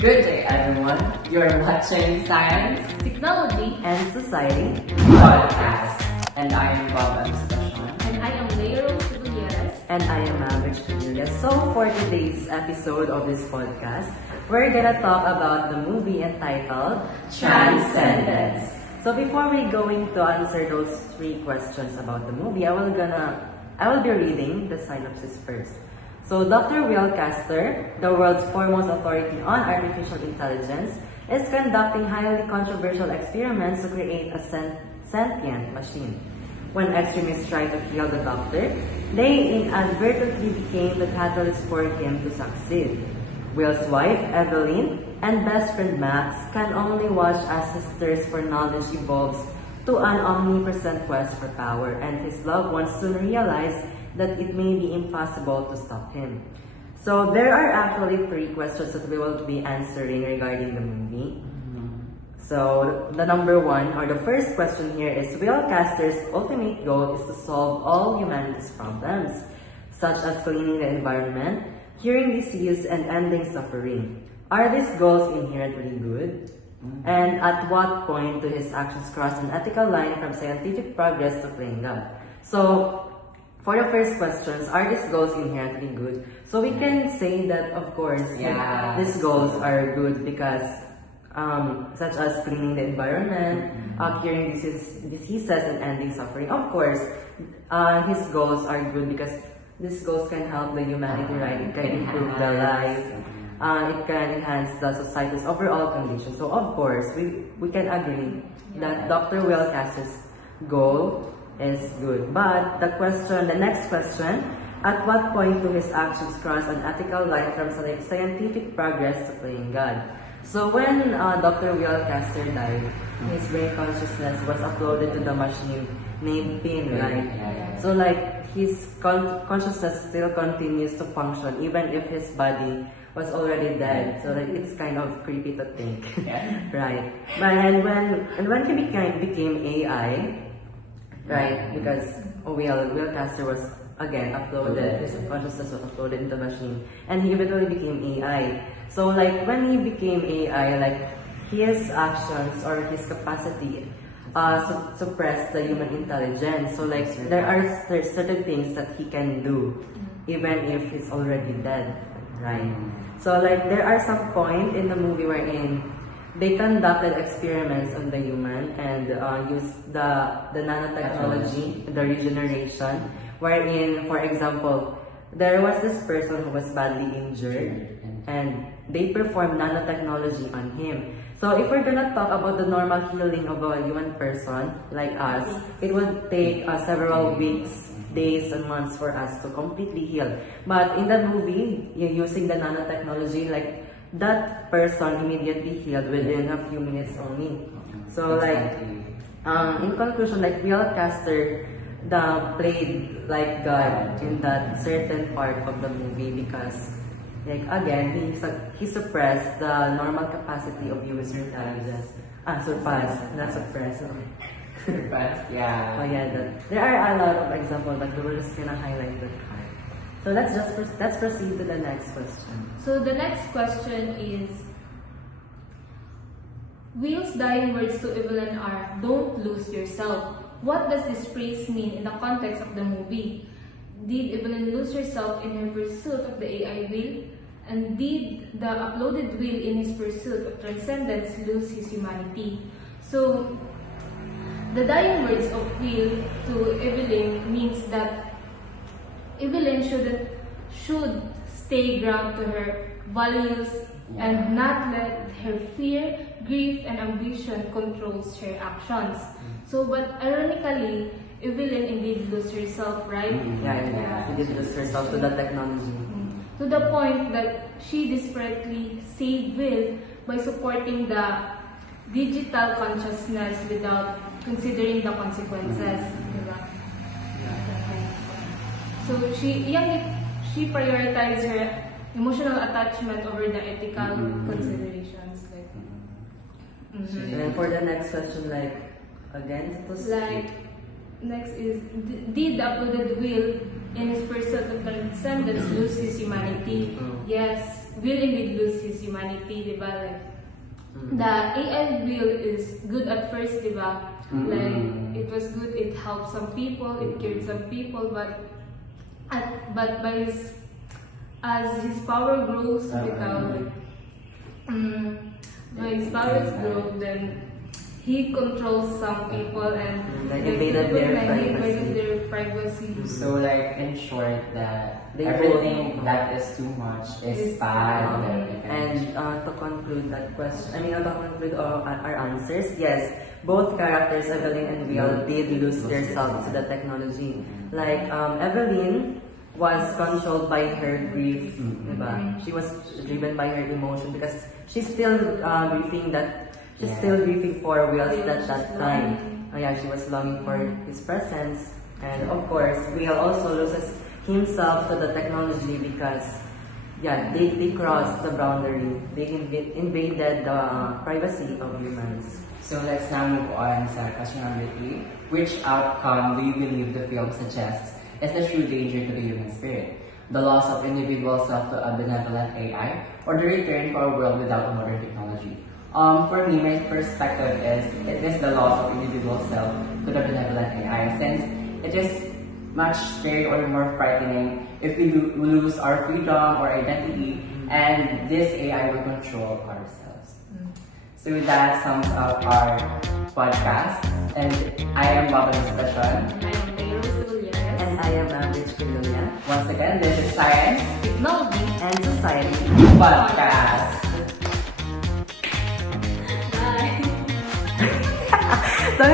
Good day, everyone. You're watching Science, Technology, and Society Podcast. And I am Bob Estacion. and I am Leia Rose Gutierrez. and I am Maverick Julia. So for today's episode of this podcast, we're gonna talk about the movie entitled Transcendence. So before we going to answer those three questions about the movie, I will be reading the synopsis first. So Dr. Will Castor, the world's foremost authority on artificial intelligence, is conducting highly controversial experiments to create a sentient machine. When extremists try to kill the doctor, they inadvertently became the catalyst for him to succeed. Will's wife, Evelyn, and best friend Max can only watch as his thirst for knowledge evolves to an omnipresent quest for power, and his loved ones soon realize that it may be impossible to stop him. So there are actually three questions that we will be answering regarding the movie. So the number one, or the first question here is, Will Castor's ultimate goal is to solve all humanity's problems, such as cleaning the environment, curing disease, and ending suffering. Are these goals inherently good? And at what point do his actions cross an ethical line from scientific progress to playing God? So for the first questions, are these goals inherently good? So we can say that, of course, Yeah. these goals are good because such as cleaning the environment, curing diseases, and ending suffering. Of course, his goals are good because these goals can help the humanity, right? It can improve the life. It can enhance the society's overall condition. So of course, we can agree that Dr. Will Castor's goal is good. But the next question, at what point do his actions cross an ethical line from scientific progress to playing God? So when Dr. Will Castor died, his brain consciousness was uploaded to the machine named PIN, right? So like his consciousness still continues to function even if his body was already dead. So like it's kind of creepy to think, right? But when he became AI, right? Because Will Castor was again uploaded, his consciousness was uploaded into the machine, and he eventually became AI. So like when he became AI, like his actions or his capacity suppressed the human intelligence. So like there are certain things that he can do even if he's already dead, right? So like there are some point in the movie wherein they conducted experiments on the human and used the nanotechnology, the regeneration, wherein, for example, there was this person who was badly injured and they performed nanotechnology on him. So if we're gonna talk about the normal healing of a human person like us, it would take several weeks, days, and months for us to completely heal. But in the movie, using the nanotechnology, like that person immediately healed within a few minutes only. So like, in conclusion, like Will Castor played like God in that certain part of the movie because, like again, he suppressed the normal capacity of human intelligence. Surpassed, not suppressed. Surpassed, yeah. Oh yeah, there are a lot of examples, but we're just gonna highlight the part. So let's proceed to the next question. So the next question is, Will's dying words to Evelyn are, "Don't lose yourself." What does this phrase mean in the context of the movie? Did Evelyn lose herself in her pursuit of the AI Will? And did the uploaded Will in his pursuit of transcendence lose his humanity? So the dying words of Will to Evelyn means that Evelyn should stay grounded to her values and not let her fear, grief, and ambition controls her actions. So, but ironically, Evelyn indeed lost herself, right? Yeah, she did lose herself to the technology. To the point that she desperately saved Will by supporting the digital consciousness without considering the consequences. Diba? So she prioritized her emotional attachment over the ethical considerations. Like, And for the next question, like again, it was like next is, did the uploaded Will in his pursuit of transcendence lose his humanity? Yes, Will indeed lose his humanity, diba? Like, the AI Will is good at first, diba? Like, it was good, it helped some people, it cured some people, but by as his power grows, when his powers grow, then he controls some people and like invaded their privacy. So like in short, that They everything that is too much is bad. And to conclude that question, to conclude our answers, yes, both characters, Evelyn and Will, did lose themselves to the technology. Like Evelyn was controlled by her grief, diba? She was driven by her emotion because she's still grieving for Will at that time. She was longing for his presence, and of course, Will also loses himself to the technology because they crossed the boundary. They invaded the privacy of humans. So let's now move on to question number 3. Which outcome do you believe the film suggests is the true danger to the human spirit? The loss of individual self to a benevolent AI, or the return to a world without modern technology? For me, my perspective is it is the loss of individual self to the benevolent AI, since it is much scary or more frightening if we lose our freedom or identity, and this AI will control ourselves. So that sums up our podcast, and I am Baba Discussion. I am Taylor Williams. And I am Rich Pilulia. Once again, this is Science Technology And Society Podcast. Bye. So,